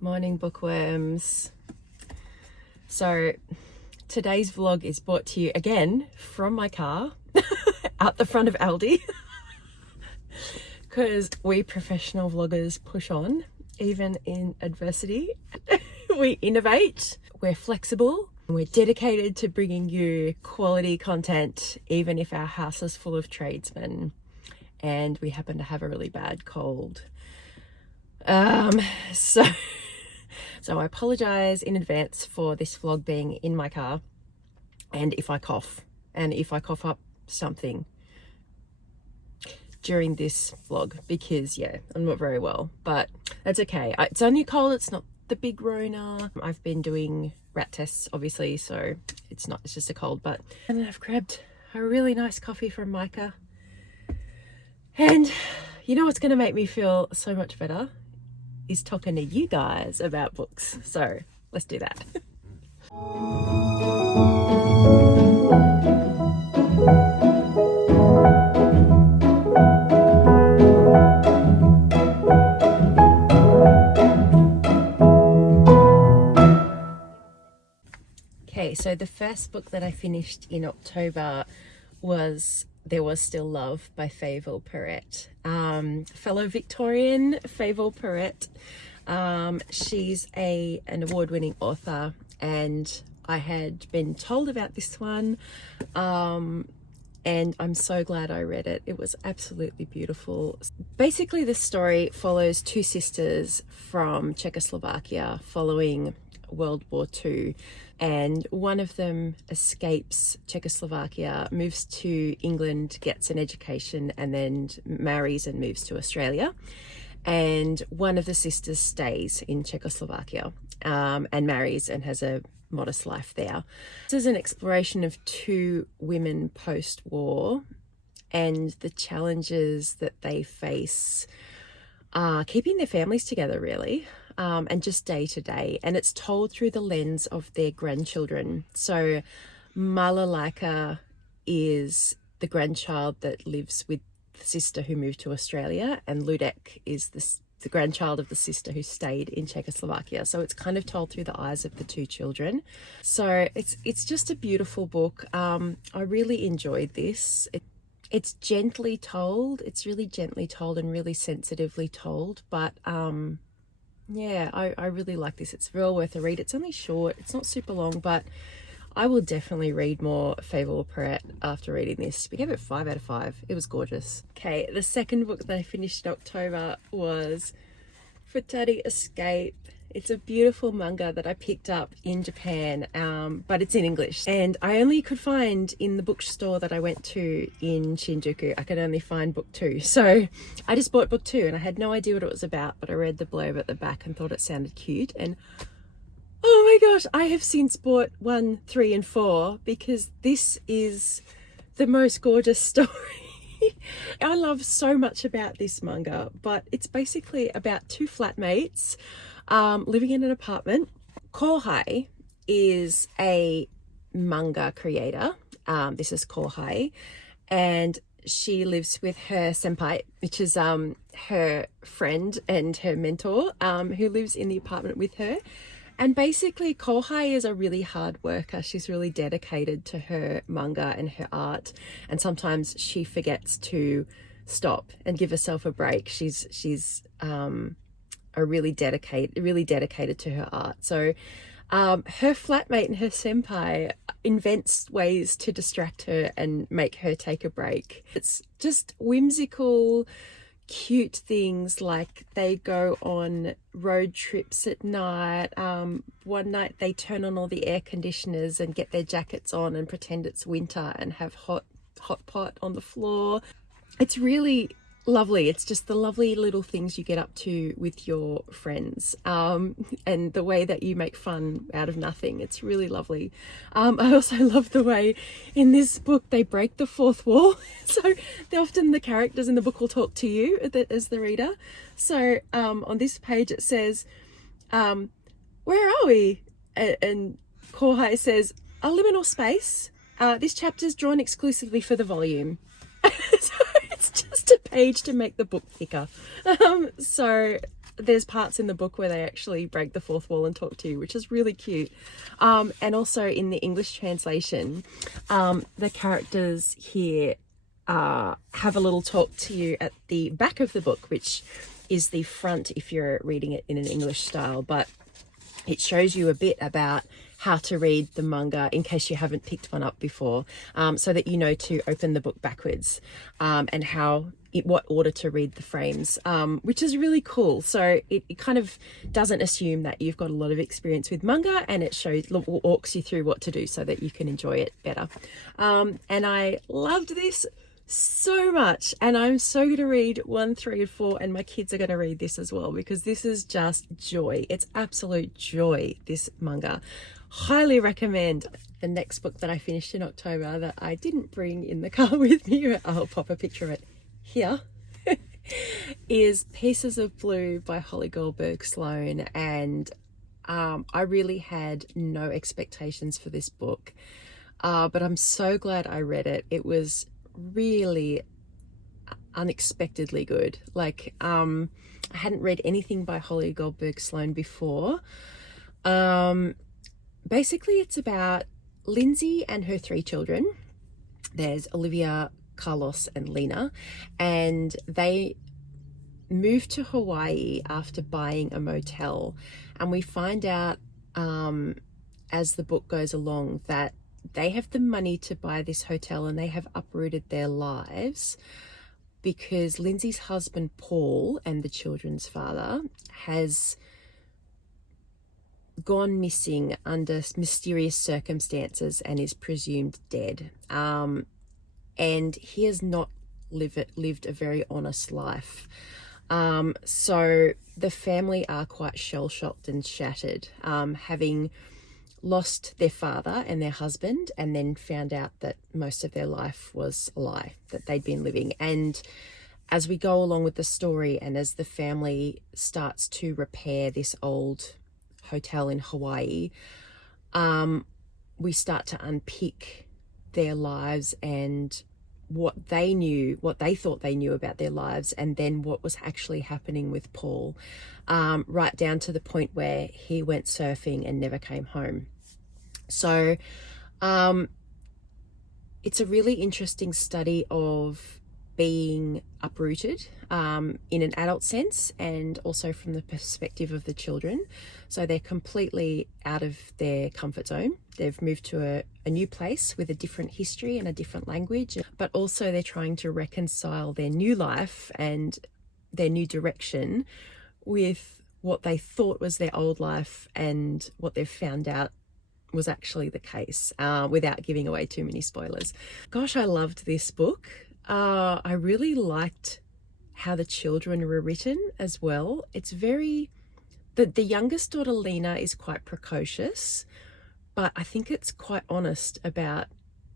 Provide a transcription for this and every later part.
Morning, bookworms. So today's vlog is brought to you again from my car out the front of Aldi, because we professional vloggers push on even in adversity. We innovate, we're flexible, we're dedicated to bringing you quality content even if our house is full of tradesmen and we happen to have a really bad cold. So I apologize in advance for this vlog being in my car, and if I cough up something during this vlog, because yeah, I'm not very well, but that's okay. It's only cold, it's not the big Rona. I've been doing rat tests obviously, so it's just a cold. But and then I've grabbed a really nice coffee from Micah, and you know what's going to make me feel so much better is talking to you guys about books. So let's do that. Okay, so the first book that I finished in October was There Was Still Love by Favel Parrett. Fellow Victorian Favel Parrett. She's an award-winning author, and I had been told about this one, and I'm so glad I read it. It was absolutely beautiful. Basically, the story follows two sisters from Czechoslovakia following World War II, and one of them escapes Czechoslovakia, moves to England, gets an education, and then marries and moves to Australia. And one of the sisters stays in Czechoslovakia and marries and has a modest life there. This is an exploration of two women post-war and the challenges that they face keeping their families together, really. And just day to day, and it's told through the lens of their grandchildren. So Malalika is the grandchild that lives with the sister who moved to Australia, and Ludek is the grandchild of the sister who stayed in Czechoslovakia. So it's kind of told through the eyes of the two children. So it's just a beautiful book. I really enjoyed this. It's gently told. It's really gently told and really sensitively told, but yeah, I really like this. It's well worth a read. It's only short, it's not super long, but I will definitely read more Favel Parrett after reading this. We gave it 5 out of 5. It was gorgeous. Okay, the second book that I finished in October was Futari Escape. It's a beautiful manga that I picked up in Japan, but it's in English. And I only could find in the bookstore that I went to in Shinjuku, I could only find book 2. So I just bought book 2 and I had no idea what it was about, but I read the blurb at the back and thought it sounded cute. And oh my gosh, I have since bought 1, 3 and 4 because this is the most gorgeous story. I love so much about this manga, but it's basically about two flatmates living in an apartment. Kohai is a manga creator. This is Kohai, and she lives with her senpai, which is her friend and her mentor, who lives in the apartment with her. And basically Kohai is a really hard worker. She's really dedicated to her manga and her art, and sometimes she forgets to stop and give herself a break. She's really dedicated to her art. So her flatmate and her senpai invents ways to distract her and make her take a break. It's just whimsical, cute things, like they go on road trips at night. One night they turn on all the air conditioners and get their jackets on and pretend it's winter and have hot pot on the floor. It's really lovely. It's just the lovely little things you get up to with your friends, and the way that you make fun out of nothing. It's really lovely. I also love the way in this book they break the fourth wall. So often the characters in the book will talk to you as the reader. So on this page it says, where are we? And Kohai says, a liminal space. This chapter is drawn exclusively for the volume. So it's just a page to make the book thicker. So there's parts in the book where they actually break the fourth wall and talk to you, which is really cute. And also in the English translation, the characters here have a little talk to you at the back of the book, which is the front if you're reading it in an English style, but it shows you a bit about how to read the manga in case you haven't picked one up before, so that you know to open the book backwards, and what order to read the frames, which is really cool. So it kind of doesn't assume that you've got a lot of experience with manga, and it walks you through what to do so that you can enjoy it better. And I loved this so much, and I'm so going to read 1, 3, and 4, and my kids are going to read this as well, because this is just joy. It's absolute joy, this manga. Highly recommend. The next book that I finished in October that I didn't bring in the car with me, I'll pop a picture of it here, is Pieces of Blue by Holly Goldberg Sloan. And I really had no expectations for this book, but I'm so glad I read it. It was really unexpectedly good. Like, I hadn't read anything by Holly Goldberg Sloan before. Basically, it's about Lindsay and her 3 children. There's Olivia, Carlos, and Lena, and they moved to Hawaii after buying a motel. And we find out as the book goes along that they have the money to buy this hotel, and they have uprooted their lives because Lindsay's husband, Paul, and the children's father has gone missing under mysterious circumstances and is presumed dead. And he has not lived a very honest life. So the family are quite shell-shocked and shattered, having lost their father and their husband, and then found out that most of their life was a lie that they'd been living. And as we go along with the story, and as the family starts to repair this old hotel in Hawaii, we start to unpick their lives and what they thought they knew about their lives, and then what was actually happening with Paul, right down to the point where he went surfing and never came home. So it's a really interesting study of being uprooted in an adult sense, and also from the perspective of the children. So they're completely out of their comfort zone. They've moved to a new place with a different history and a different language, but also they're trying to reconcile their new life and their new direction with what they thought was their old life and what they've found out was actually the case, without giving away too many spoilers. Gosh, I loved this book. I really liked how the children were written as well. It's very, the youngest daughter, Lena, is quite precocious, but I think it's quite honest about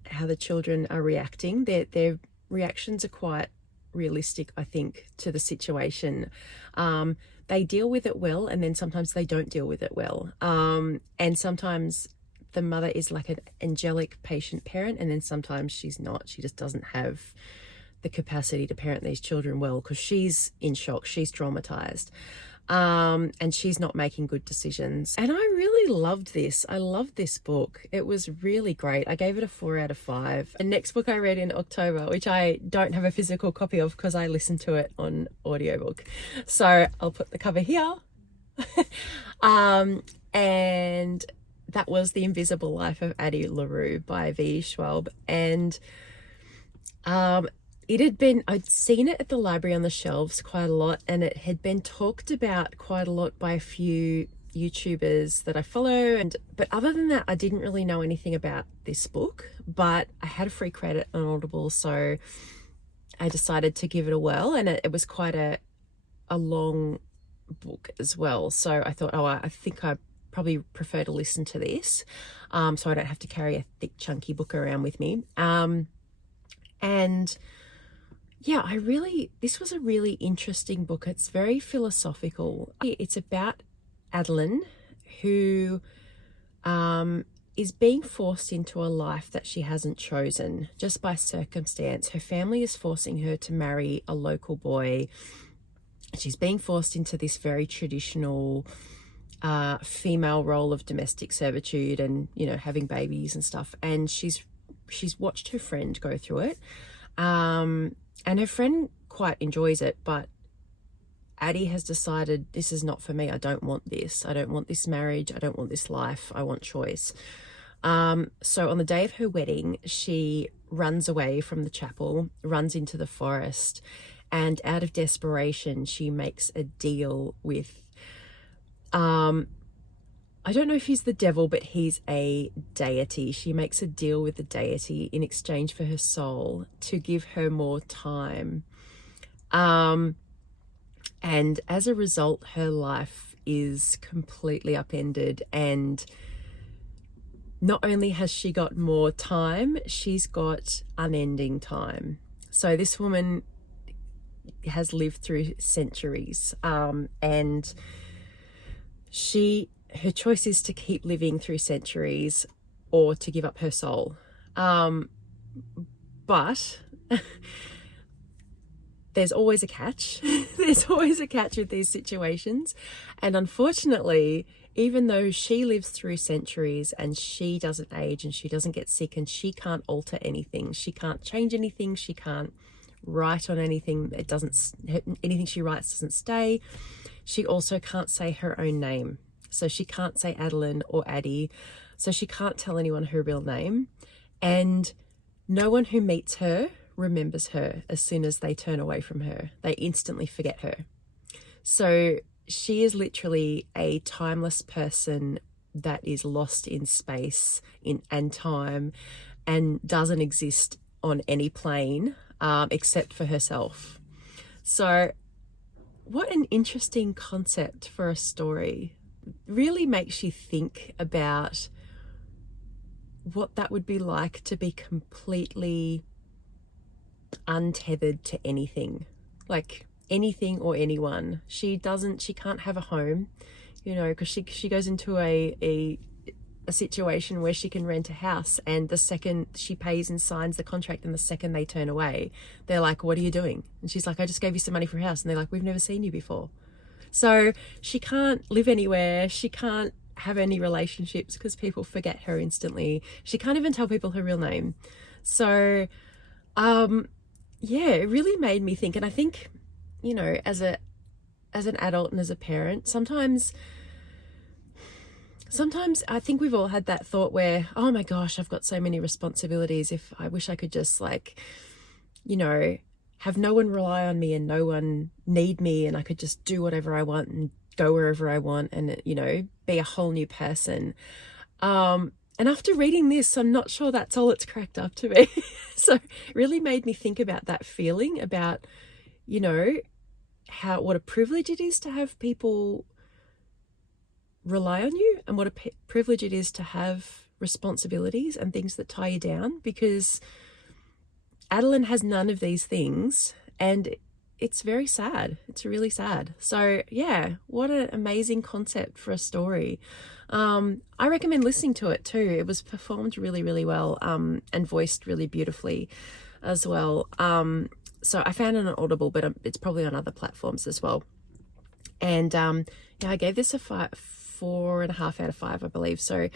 how the children are reacting. Their reactions are quite realistic, I think, to the situation. They deal with it well, and then sometimes they don't deal with it well. And sometimes the mother is like an angelic patient parent, and then sometimes she's not. She just doesn't have the capacity to parent these children well because she's in shock, she's traumatized, and she's not making good decisions. And I really loved this. I loved this book. It was really great. I gave it a 4 out of 5. The next book I read in October, which I don't have a physical copy of because I listened to it on audiobook, so I'll put the cover here. And that was The Invisible Life of Addie, LaRue by V. Schwab. And I'd seen it at the library on the shelves quite a lot, and it had been talked about quite a lot by a few YouTubers that I follow. But other than that, I didn't really know anything about this book, but I had a free credit on Audible, so I decided to give it a whirl. And it was quite a long book as well. So I thought, I think I probably prefer to listen to this, so I don't have to carry a thick, chunky book around with me. And yeah, this was a really interesting book. It's very philosophical. It's about Adeline, who is being forced into a life that she hasn't chosen just by circumstance. Her family is forcing her to marry a local boy. She's being forced into this very traditional female role of domestic servitude and, you know, having babies and stuff. And she's watched her friend go through it. And her friend quite enjoys it, but Addie has decided, this is not for me. I don't want this. I don't want this marriage. I don't want this life. I want choice. So on the day of her wedding, she runs away from the chapel, runs into the forest, and out of desperation, she makes a deal with, I don't know if he's the devil, but he's a deity. She makes a deal with the deity in exchange for her soul to give her more time. And as a result, her life is completely upended. And not only has she got more time, she's got unending time. So this woman has lived through centuries, and her choice is to keep living through centuries or to give up her soul. But there's always a catch. There's always a catch with these situations. And unfortunately, even though she lives through centuries and she doesn't age and she doesn't get sick and she can't alter anything, she can't change anything, she can't write on anything, anything she writes doesn't stay. She also can't say her own name. So she can't say Adeline or Addie. So she can't tell anyone her real name. And no one who meets her remembers her as soon as they turn away from her. They instantly forget her. So she is literally a timeless person that is lost in space and time and doesn't exist on any plane except for herself. So what an interesting concept for a story. Really makes you think about what that would be like to be completely untethered to anything, like anything or anyone. She can't have a home, you know, because she goes into a situation where she can rent a house, and the second she pays and signs the contract and the second they turn away, they're like, what are you doing? And she's like, I just gave you some money for a house. And they're like, we've never seen you before. So she can't live anywhere. She can't have any relationships because people forget her instantly. She can't even tell people her real name. So yeah, it really made me think. And I think, you know, as an adult and as a parent, sometimes I think we've all had that thought where, oh my gosh, I've got so many responsibilities. If I wish I could just, like, you know, have no one rely on me and no one need me, and I could just do whatever I want and go wherever I want and, you know, be a whole new person. And after reading this, I'm not sure that's all it's cracked up to be. So it really made me think about that feeling, about, you know, what a privilege it is to have people rely on you, and what a privilege it is to have responsibilities and things that tie you down, because Adeline has none of these things, and it's very sad. It's really sad. So yeah, what an amazing concept for a story. I recommend listening to it too. It was performed really, really well, and voiced really beautifully as well. So I found it on Audible, but it's probably on other platforms as well. And yeah, I gave this a 4.5 out of 5, I believe. So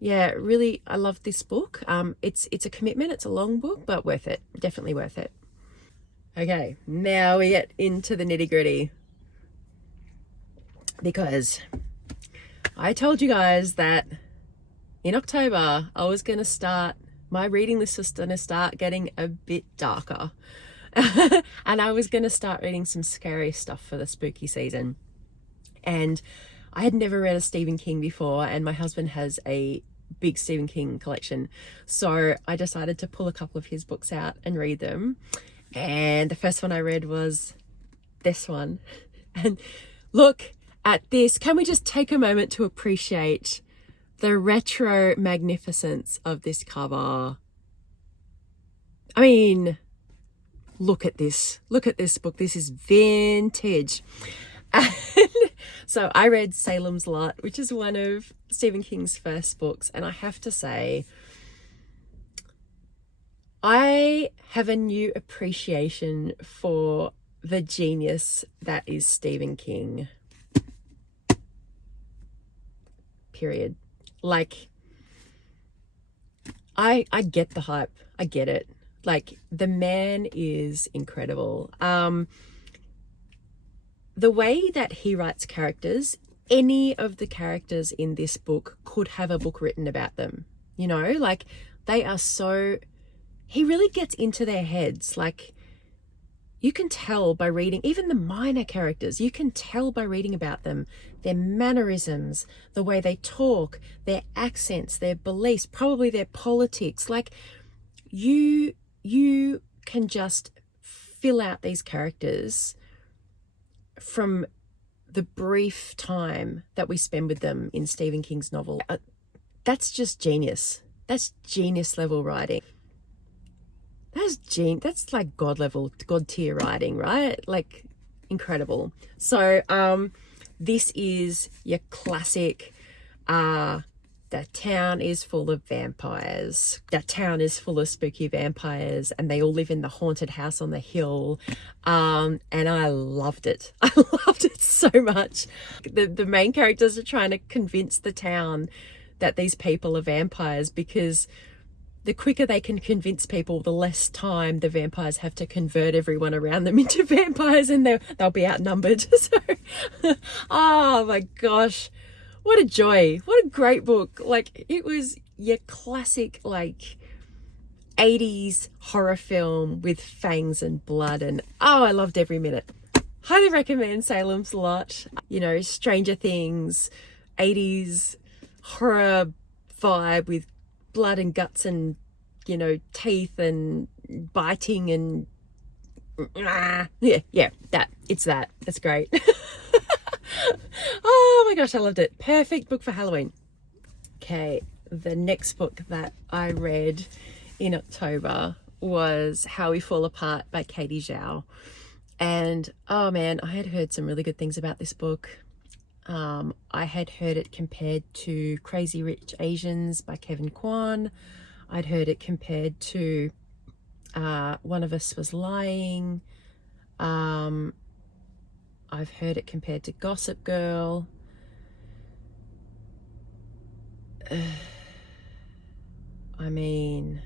yeah, really, I love this book. It's a commitment. It's a long book, but worth it. Definitely worth it. Okay, now we get into the nitty gritty, because I told you guys that in October I was going to start, my reading list was going to start getting a bit darker. And I was going to start reading some scary stuff for the spooky season. And I had never read a Stephen King before, and my husband has a big Stephen King collection. So I decided to pull a couple of his books out and read them. And the first one I read was this one. And look at this. Can we just take a moment to appreciate the retro magnificence of this cover? I mean, look at this. Look at this book. This is vintage. And so I read Salem's Lot, which is one of Stephen King's first books, and I have to say, I have a new appreciation for the genius that is Stephen King. Period. Like, I get the hype. I get it. Like, the man is incredible. The way that he writes characters, any of the characters in this book could have a book written about them. You know, like, they are so... He really gets into their heads. Like, you can tell by reading, even the minor characters, you can tell by reading about them, their mannerisms, the way they talk, their accents, their beliefs, probably their politics. Like, you can just fill out these characters from the brief time that we spend with them in Stephen King's novel. That's just genius. That's genius level writing. That's like God level, God tier writing, right? Like, incredible. So this is your classic, the town is full of vampires. The town is full of spooky vampires, and they all live in the haunted house on the hill. And I loved it. I loved it so much. The main characters are trying to convince the town that these people are vampires, because the quicker they can convince people, the less time the vampires have to convert everyone around them into vampires, and they'll be outnumbered. So, oh my gosh, what a joy. What a great book. Like, it was your classic, like, 80s horror film with fangs and blood, and oh, I loved every minute. Highly recommend Salem's Lot. You know, Stranger Things, 80s horror vibe with blood and guts and, you know, teeth and biting and that's great. Oh my gosh, I loved it. Perfect book for Halloween. Okay, the next book that I read in October was How We Fall Apart by Katie Zhao, and oh man, I had heard some really good things about this book. I had heard it compared to Crazy Rich Asians by Kevin Kwan. I'd heard it compared to One of Us Was Lying. I've heard it compared to Gossip Girl. I mean,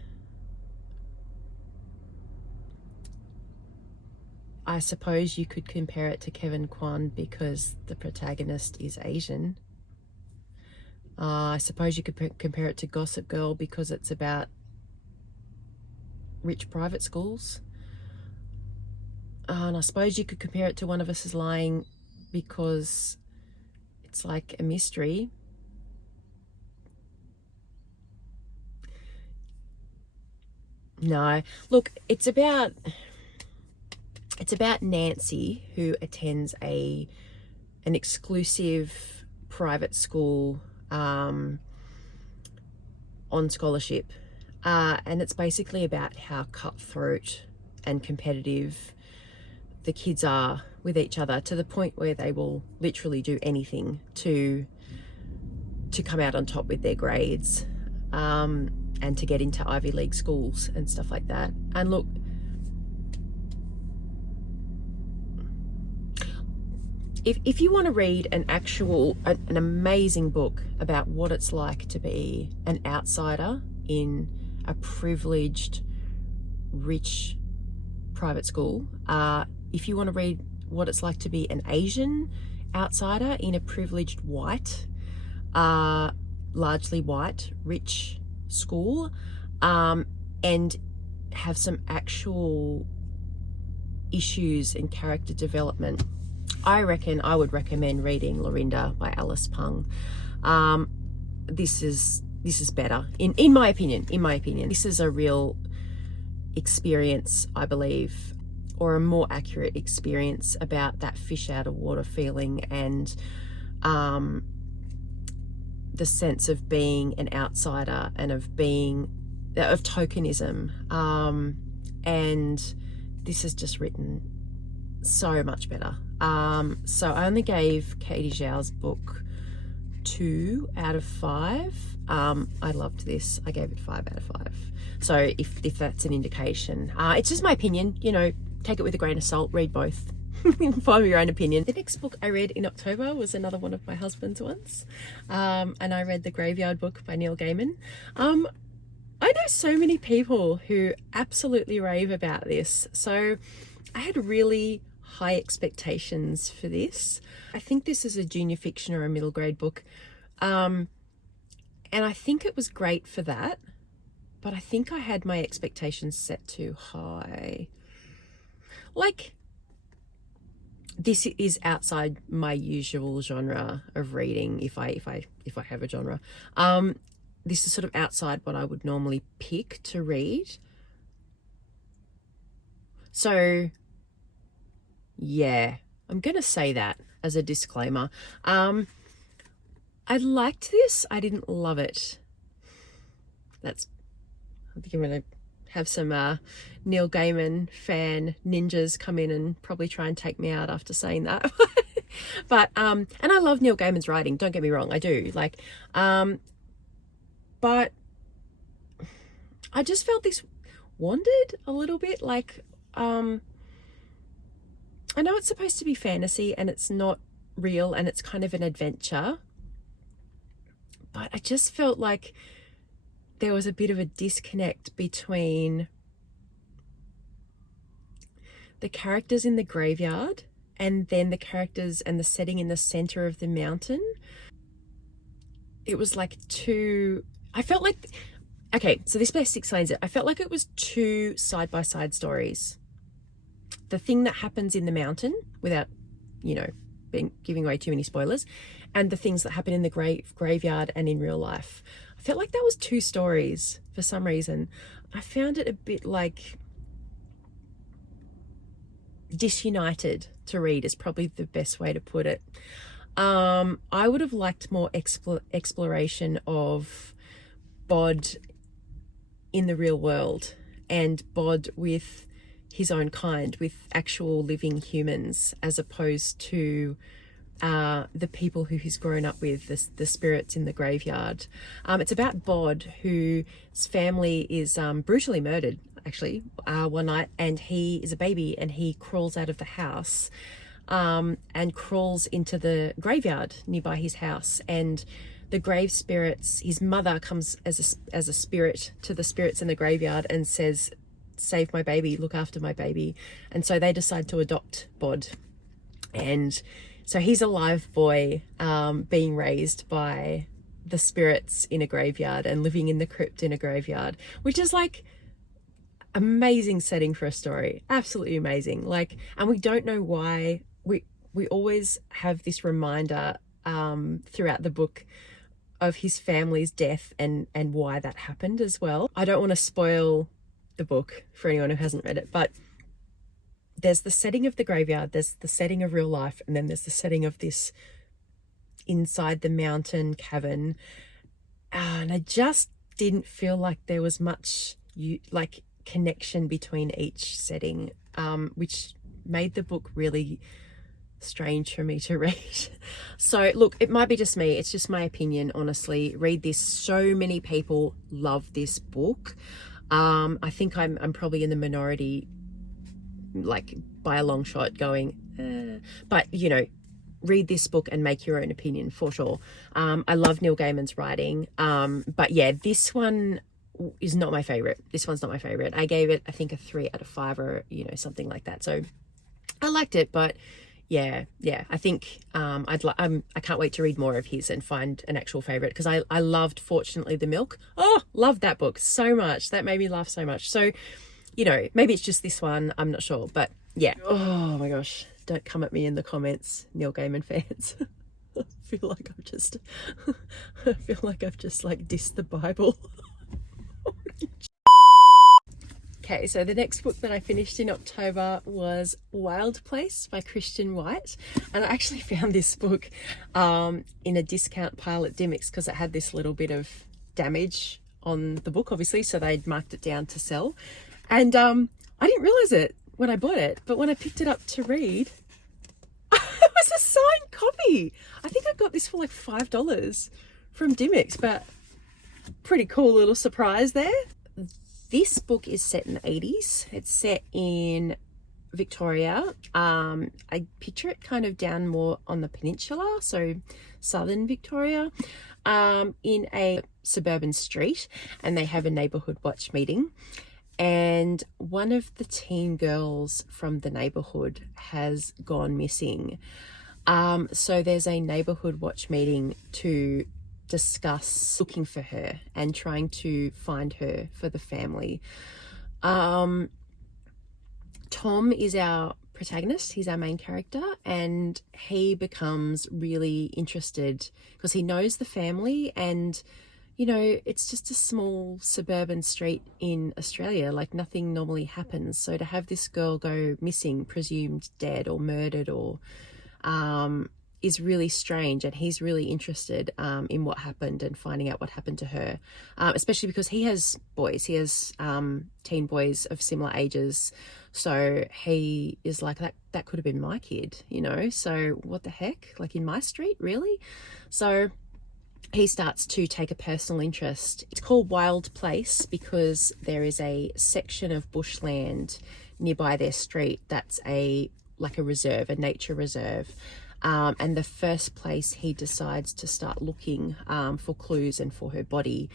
I suppose you could compare it to Kevin Kwan because the protagonist is Asian. I suppose you could compare it to Gossip Girl because it's about rich private schools. And I suppose you could compare it to One of Us Is Lying because it's like a mystery. No, look, it's about Nancy, who attends an exclusive private school on scholarship, and it's basically about how cutthroat and competitive the kids are with each other, to the point where they will literally do anything to come out on top with their grades, and to get into Ivy League schools and stuff like that. And look, if you want to read an amazing book about what it's like to be an outsider in a privileged, rich private school, if you want to read what it's like to be an Asian outsider in a privileged white, largely white, rich school, and have some actual issues and character development, I reckon I would recommend reading Lorinda by Alice Pung. This is better in my opinion. This is a real experience, I believe, or a more accurate experience about that fish out of water feeling, and the sense of being an outsider and of tokenism. And this is just written so much better. So I only gave Katie Zhao's book 2 out of 5. I loved this. I gave it 5 out of 5. So if that's an indication, it's just my opinion, you know, take it with a grain of salt, read both. Form your own opinion. The next book I read in October was another one of my husband's ones. And I read The Graveyard Book by Neil Gaiman. I know so many people who absolutely rave about this. So I had really high expectations for this. I think this is a junior fiction or a middle grade book. And I think it was great for that. But I think I had my expectations set too high. Like, this is outside my usual genre of reading, if I have a genre. This is sort of outside what I would normally pick to read. So, yeah, I'm going to say that as a disclaimer. I liked this. I didn't love it. I think I'm going to have some Neil Gaiman fan ninjas come in and probably try and take me out after saying that. But, and I love Neil Gaiman's writing. Don't get me wrong. I do. Like, but I just felt this wandered a little bit. Like, I know it's supposed to be fantasy and it's not real and it's kind of an adventure, but I just felt like there was a bit of a disconnect between the characters in the graveyard and then the characters and the setting in the center of the mountain. It was like I felt like, okay, so this best explains it. I felt like it was 2 side-by-side stories. The thing that happens in the mountain, without, you know, giving away too many spoilers, and the things that happen in the graveyard and in real life. I felt like that was 2 stories for some reason. I found it a bit like disunited to read is probably the best way to put it. I would have liked more exploration of Bod in the real world and Bod with his own kind, with actual living humans, as opposed to the people who he's grown up with, the spirits in the graveyard. It's about Bod, whose family is brutally murdered, actually, one night, and he is a baby and he crawls out of the house and crawls into the graveyard nearby his house. And the grave spirits, his mother comes as a spirit to the spirits in the graveyard and says, "Save my baby, look after my baby." And so they decide to adopt Bod. And so he's a live boy being raised by the spirits in a graveyard and living in the crypt in a graveyard, which is like amazing setting for a story. Absolutely amazing. Like, and we don't know why. We always have this reminder throughout the book of his family's death and why that happened as well. I don't want to spoil the book for anyone who hasn't read it, but there's the setting of the graveyard, there's the setting of real life, and then there's the setting of this inside the mountain cavern. And I just didn't feel like there was much like connection between each setting, which made the book really strange for me to read. So look, it might be just me, it's just my opinion, honestly. Read this. So many people love this book. I think I'm probably in the minority, like by a long shot, going but you know, read this book and make your own opinion for sure. I love Neil Gaiman's writing, but yeah, this one is not my favorite. This one's not my favorite. I gave it, I think, a 3 out of 5 or, you know, something like that. So I liked it, but yeah, I think I can't wait to read more of his and find an actual favorite, because I loved Fortunately the Milk. Oh, loved that book so much. That made me laugh so much. So, you know, maybe it's just this one, I'm not sure, but yeah. Oh my gosh, don't come at me in the comments, Neil Gaiman fans. I feel like I've just like dissed the Bible. Okay, so the next book that I finished in October was Wild Place by Christian White. And I actually found this book in a discount pile at Dymocks because it had this little bit of damage on the book, obviously, so they'd marked it down to sell. And I didn't realise it when I bought it, but when I picked it up to read, I copy. I think I got this for like $5 from Dimmicks, but pretty cool little surprise there. This book is set in the 80s. It's set in Victoria. I picture it kind of down more on the peninsula, so southern Victoria, in a suburban street, and they have a neighborhood watch meeting. And one of the teen girls from the neighborhood has gone missing. So there's a neighborhood watch meeting to discuss looking for her and trying to find her for the family. Tom is our protagonist. He's our main character, and he becomes really interested because he knows the family, and you know, it's just a small suburban street in Australia. Like, nothing normally happens. So to have this girl go missing, presumed dead or murdered, or is really strange, and he's really interested in what happened and finding out what happened to her, especially because he has boys. He has teen boys of similar ages, so he is like, that could have been my kid, you know, so what the heck, like, in my street, really? So he starts to take a personal interest. It's called Wild Place because there is a section of bushland nearby their street that's like a reserve, a nature reserve. And the first place he decides to start looking for clues and for her body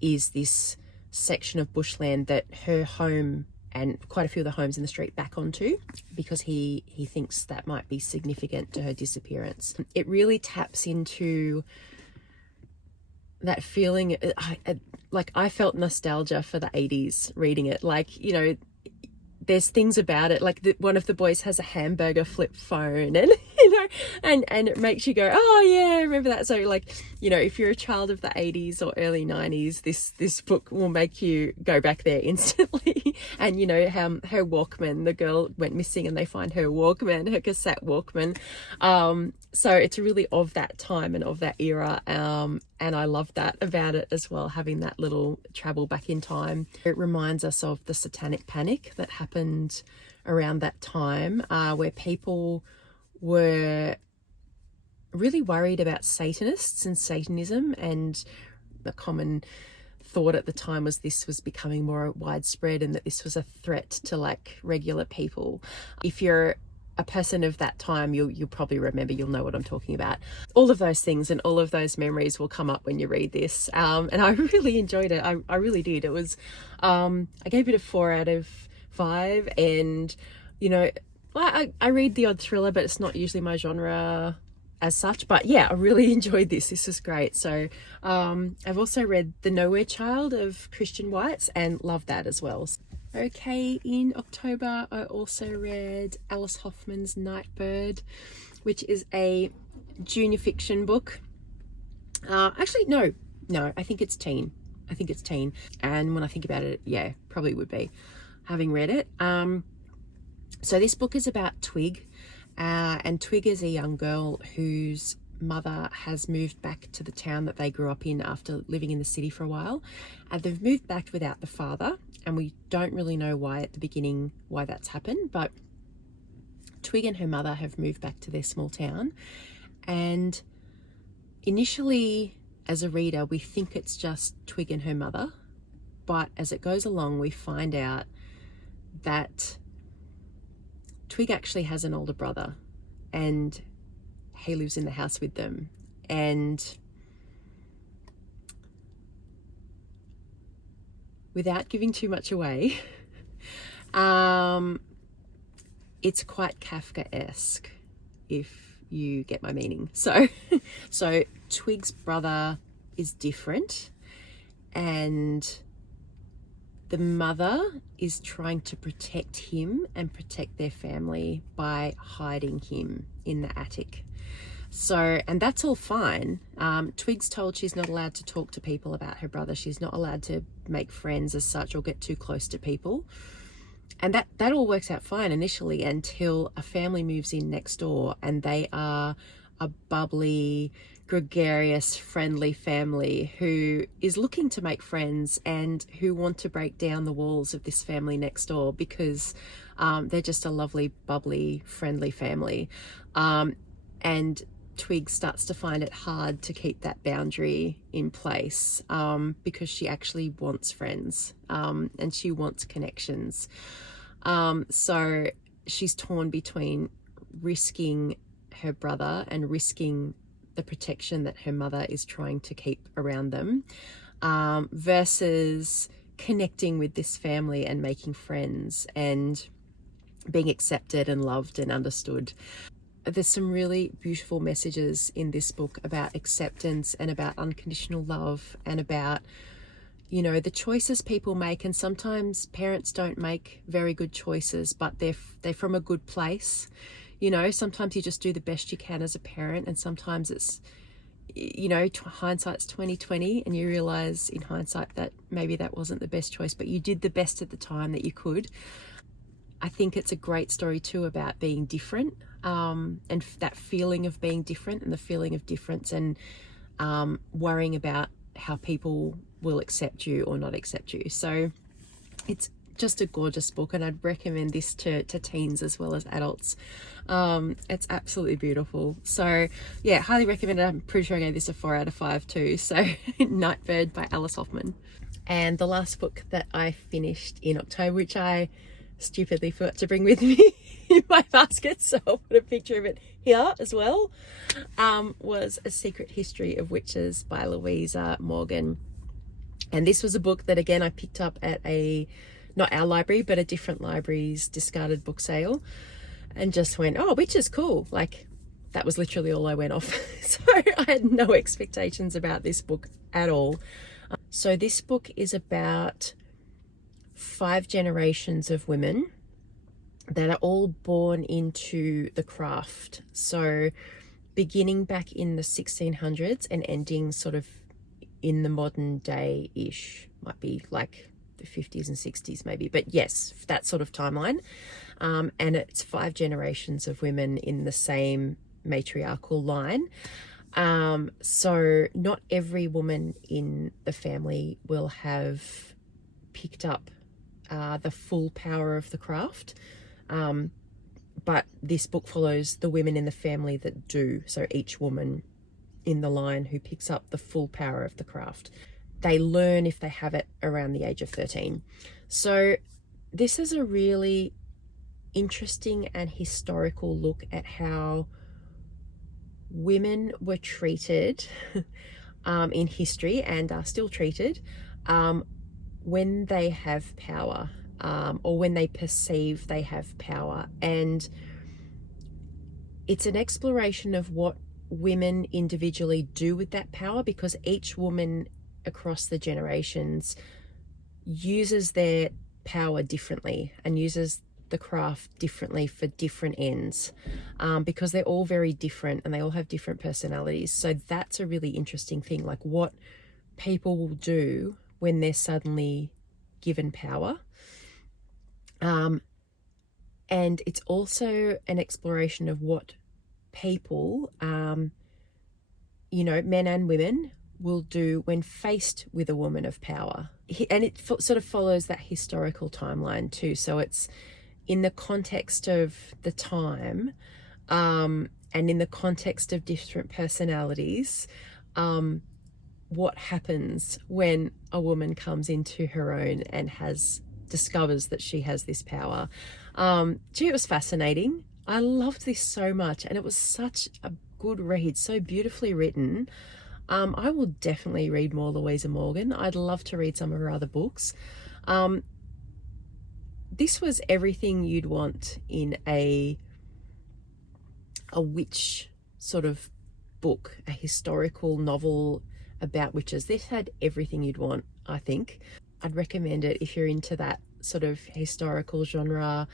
is this section of bushland that her home and quite a few of the homes in the street back onto, because he thinks that might be significant to her disappearance. It really taps into that feeling, like, I felt nostalgia for the 80s reading it. Like, you know, there's things about it, like one of the boys has a hamburger flip phone, and you know, and it makes you go, oh yeah, I remember that. So, like, you know, if you're a child of the 80s or early 90s, this book will make you go back there instantly. And you know, her Walkman, the girl went missing and they find her Walkman, her cassette Walkman. So it's really of that time and of that era, and I love that about it as well, having that little travel back in time. It reminds us of the Satanic Panic that happened around that time, where people were really worried about Satanists and Satanism, and the common thought at the time was this was becoming more widespread and that this was a threat to like regular people. If you're a person of that time, you'll probably remember, you'll know what I'm talking about. All of those things and all of those memories will come up when you read this, and I really enjoyed it. I really did. It was I gave it a 4 out of 5, and you know, I read the odd thriller, but it's not usually my genre as such. But yeah, I really enjoyed this. This is great. So I've also read The Nowhere Child of Christian White's and loved that as well. Okay, in October I also read Alice Hoffman's Nightbird, which is a junior fiction book. Actually, no, I think it's teen. And when I think about it, yeah, probably would be, having read it. So this book is about Twig, and Twig is a young girl whose mother has moved back to the town that they grew up in after living in the city for a while. They've moved back without the father, and we don't really know why at the beginning, why that's happened, but Twig and her mother have moved back to their small town. And initially, as a reader, we think it's just Twig and her mother, but as it goes along, we find out that Twig actually has an older brother, and he lives in the house with them. And without giving too much away, it's quite Kafka-esque, if you get my meaning. So Twig's brother is different, and the mother is trying to protect him and protect their family by hiding him in the attic. So, and that's all fine. Twig's told she's not allowed to talk to people about her brother. She's not allowed to make friends as such or get too close to people. And that all works out fine initially, until a family moves in next door, and they are a bubbly, gregarious, friendly family who is looking to make friends and who want to break down the walls of this family next door, because they're just a lovely, bubbly, friendly family. And Twig starts to find it hard to keep that boundary in place, because she actually wants friends, and she wants connections. So she's torn between risking her brother and risking the protection that her mother is trying to keep around them, versus connecting with this family and making friends and being accepted and loved and understood. There's some really beautiful messages in this book about acceptance and about unconditional love and about, you know, the choices people make. And sometimes parents don't make very good choices, but they're from a good place. You know, sometimes you just do the best you can as a parent, and sometimes it's, you know, hindsight's 20/20, and you realize in hindsight that maybe that wasn't the best choice, but you did the best at the time that you could. I think it's a great story too about being different, and that feeling of being different and the feeling of difference, and worrying about how people will accept you or not accept you. So it's just a gorgeous book, and I'd recommend this to teens as well as adults. It's absolutely beautiful. So yeah, highly recommend it. I'm pretty sure I gave this a 4 out of 5 too. So Nightbird by Alice Hoffman. And the last book that I finished in October, which I stupidly forgot to bring with me in my basket, so I'll put a picture of it here as well, was A Secret History of Witches by Louisa Morgan. And this was a book that, again, I picked up at not our library, but a different library's discarded book sale, and just went, oh, witches, cool. Like, that was literally all I went off. So I had no expectations about this book at all. So this book is about 5 generations of women that are all born into the craft. So beginning back in the 1600s and ending sort of in the modern day-ish, might be like the 50s and 60s maybe, but yes, that sort of timeline. And it's 5 generations of women in the same matriarchal line. So not every woman in the family will have picked up the full power of the craft, but this book follows the women in the family that do. So each woman in the line who picks up the full power of the craft, they learn, if they have it, around the age of 13. So this is a really interesting and historical look at how women were treated in history, and are still treated, when they have power, or when they perceive they have power. And it's an exploration of what women individually do with that power, because each woman across the generations uses their power differently and uses the craft differently for different ends, because they're all very different and they all have different personalities. So that's a really interesting thing, like what people will do when they're suddenly given power. And it's also an exploration of what people, you know, men and women, will do when faced with a woman of power. And it sort of follows that historical timeline too. So it's in the context of the time, and in the context of different personalities, what happens when a woman comes into her own and discovers that she has this power. It was fascinating. I loved this so much, and it was such a good read, so beautifully written. I will definitely read more Louisa Morgan. I'd love to read some of her other books. This was everything you'd want in a witch sort of book, a historical novel about witches. This had everything you'd want, I think. I'd recommend it if you're into that sort of historical genre.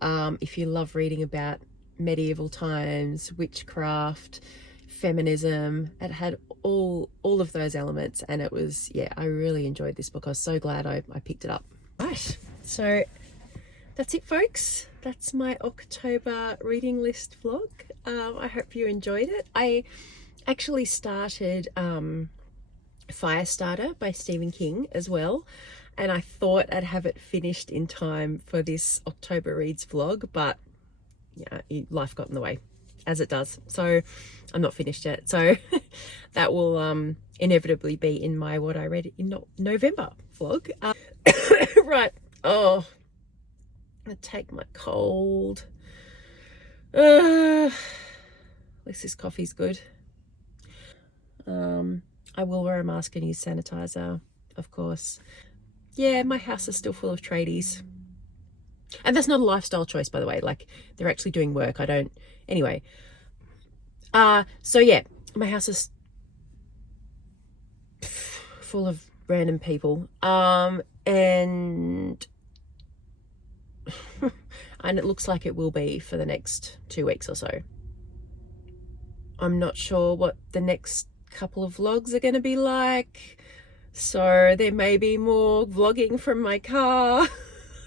If you love reading about medieval times, witchcraft, feminism, it had all of those elements, and it was, yeah, I really enjoyed this book. I was so glad I picked it up. Right, so that's it, folks. That's my October reading list vlog. I hope you enjoyed it. I actually started Firestarter by Stephen King as well, and I thought I'd have it finished in time for this October Reads vlog, but yeah, life got in the way. as it does. So I'm not finished yet. So that will inevitably be in my what I read in November vlog. Right. Oh, I take my cold. At least this coffee's good. I will wear a mask and use sanitizer, of course. Yeah, my house is still full of tradies. And that's not a lifestyle choice, by the way. Like, they're actually doing work. I don't... Anyway. So yeah, my house is full of random people. And... and it looks like it will be for the next 2 weeks or so. I'm not sure what the next couple of vlogs are going to be like. So there may be more vlogging from my car.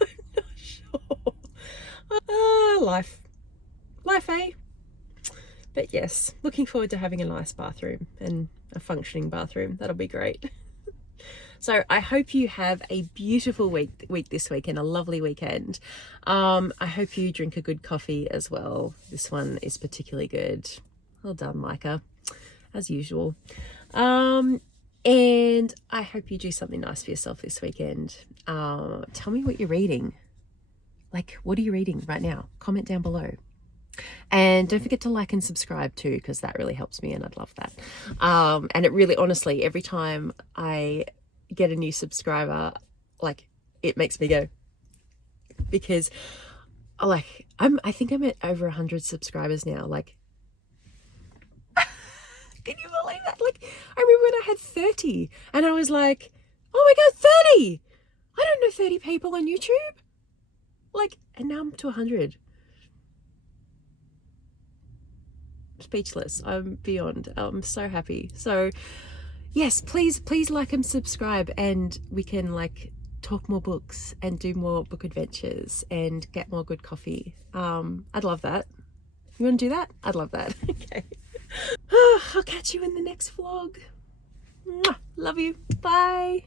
I'm not sure. Life, eh? But yes, looking forward to having a nice bathroom and a functioning bathroom. That'll be great. So I hope you have a beautiful week this week and a lovely weekend. I hope you drink a good coffee as well. This one is particularly good. Well done, Micah, as usual. And I hope you do something nice for yourself this weekend. Tell me what you're reading. Like, what are you reading right now? Comment down below. And don't forget to like and subscribe too, because that really helps me and I'd love that. And it really, honestly, every time I get a new subscriber, like, it makes me go, because like I think I'm at over 100 subscribers now. Like, can you believe that? Like, I remember when I had 30 and I was like, oh my God, 30! I don't know 30 people on YouTube. Like, and now I'm to 100. Speechless. I'm beyond. I'm so happy. So yes, please like and subscribe, and we can like talk more books and do more book adventures and get more good coffee. I'd love that. You want to do that? I'd love that. Okay. I'll catch you in the next vlog. Mwah. Love you. Bye.